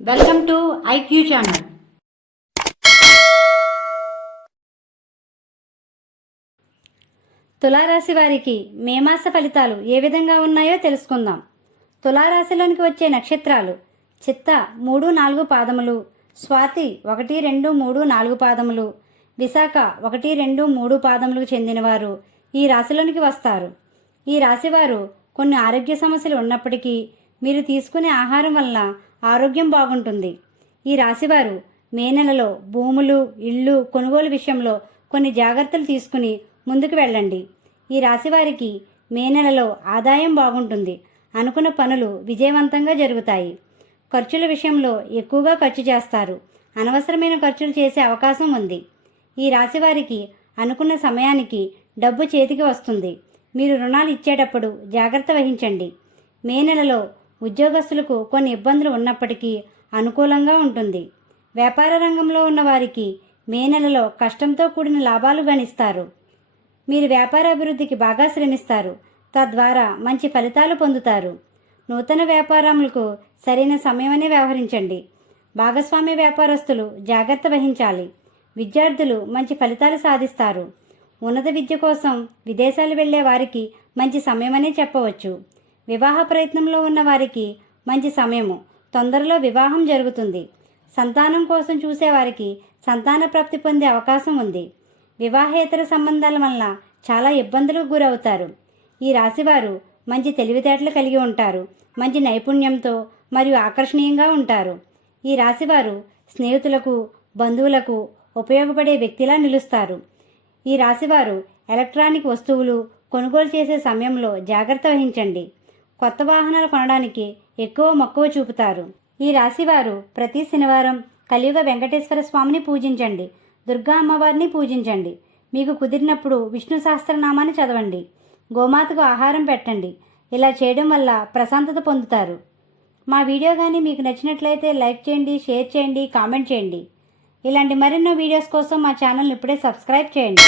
Welcome to IQ channel. తులారాశి వారికి మే మాస ఫలితాలు ఏ విధంగా ఉన్నాయో తెలుసుకుందాం. తులారాశిలోనికి వచ్చే నక్షత్రాలు చిత్త మూడు నాలుగు పాదములు స్వాతి ఒకటి రెండు మూడు నాలుగు పాదములు విశాఖ ఒకటి రెండు మూడు పాదములకు చెందినవారు ఈ రాశిలోనికి వస్తారు. ఈ రాశివారు కొన్ని ఆరోగ్య సమస్యలు ఉన్నప్పటికీ మీరు తీసుకునే ఆహారం వలన ఆరోగ్యం బాగుంటుంది. ఈ రాశివారు మే నెలలో భూములు ఇళ్ళు కొనుగోలు విషయంలో కొన్ని జాగ్రత్తలు తీసుకుని ముందుకు వెళ్ళండి. ఈ రాశివారికి మే నెలలో ఆదాయం బాగుంటుంది. అనుకున్న పనులు విజయవంతంగా జరుగుతాయి. ఖర్చుల విషయంలో ఎక్కువగా ఖర్చు చేస్తారు. అనవసరమైన ఖర్చులు చేసే అవకాశం ఉంది. ఈ రాశివారికి అనుకున్న సమయానికి డబ్బు చేతికి వస్తుంది. మీరు రుణాలు ఇచ్చేటప్పుడు జాగ్రత్త వహించండి. మే నెలలో ఉద్యోగస్తులకు కొన్ని ఇబ్బందులు ఉన్నప్పటికీ అనుకూలంగా ఉంటుంది. వ్యాపార రంగంలో ఉన్న వారికి మే నెలలో కష్టంతో కూడిన లాభాలు గణిస్తారు. మీరు వ్యాపార అభివృద్ధికి బాగా శ్రమిస్తారు. తద్వారా మంచి ఫలితాలు పొందుతారు. నూతన వ్యాపారములకు సరైన సమయమనే వ్యవహరించండి. భాగస్వామ్య వ్యాపారస్తులు జాగ్రత్త వహించాలి. విద్యార్థులు మంచి ఫలితాలు సాధిస్తారు. ఉన్నత విద్య కోసం విదేశాలు వెళ్ళే వారికి మంచి సమయమనే చెప్పవచ్చు. వివాహ ప్రయత్నంలో ఉన్న వారికి మంచి సమయము. తొందరలో వివాహం జరుగుతుంది. సంతానం కోసం చూసేవారికి సంతాన ప్రాప్తి పొందే అవకాశం ఉంది. వివాహేతర సంబంధాల వల్ల చాలా ఇబ్బందులకు గురవుతారు. ఈ రాశివారు మంచి తెలివితేటలు కలిగి ఉంటారు. మంచి నైపుణ్యంతో మరియు ఆకర్షణీయంగా ఉంటారు. ఈ రాశివారు స్నేహితులకు బంధువులకు ఉపయోగపడే వ్యక్తిలా నిలుస్తారు. ఈ రాశివారు ఎలక్ట్రానిక్ వస్తువులు కొనుగోలు చేసే సమయంలో జాగ్రత్త వహించండి. కొత్త వాహనాలు కొనడానికి ఎక్కువ మక్కువ చూపుతారు. ఈ రాశివారు ప్రతి శనివారం కలియుగ వెంకటేశ్వర స్వామిని పూజించండి. దుర్గా అమ్మవారిని పూజించండి. మీకు కుదిరినప్పుడు విష్ణు సహస్రనామాన్ని చదవండి. గోమాతకు ఆహారం పెట్టండి. ఇలా చేయడం వల్ల ప్రశాంతత పొందుతారు. మా వీడియో కానీ మీకు నచ్చినట్లయితే లైక్ చేయండి షేర్ చేయండి కామెంట్ చేయండి. ఇలాంటి మరెన్నో వీడియోస్ కోసం మా ఛానల్ని ఇప్పుడే సబ్స్క్రైబ్ చేయండి.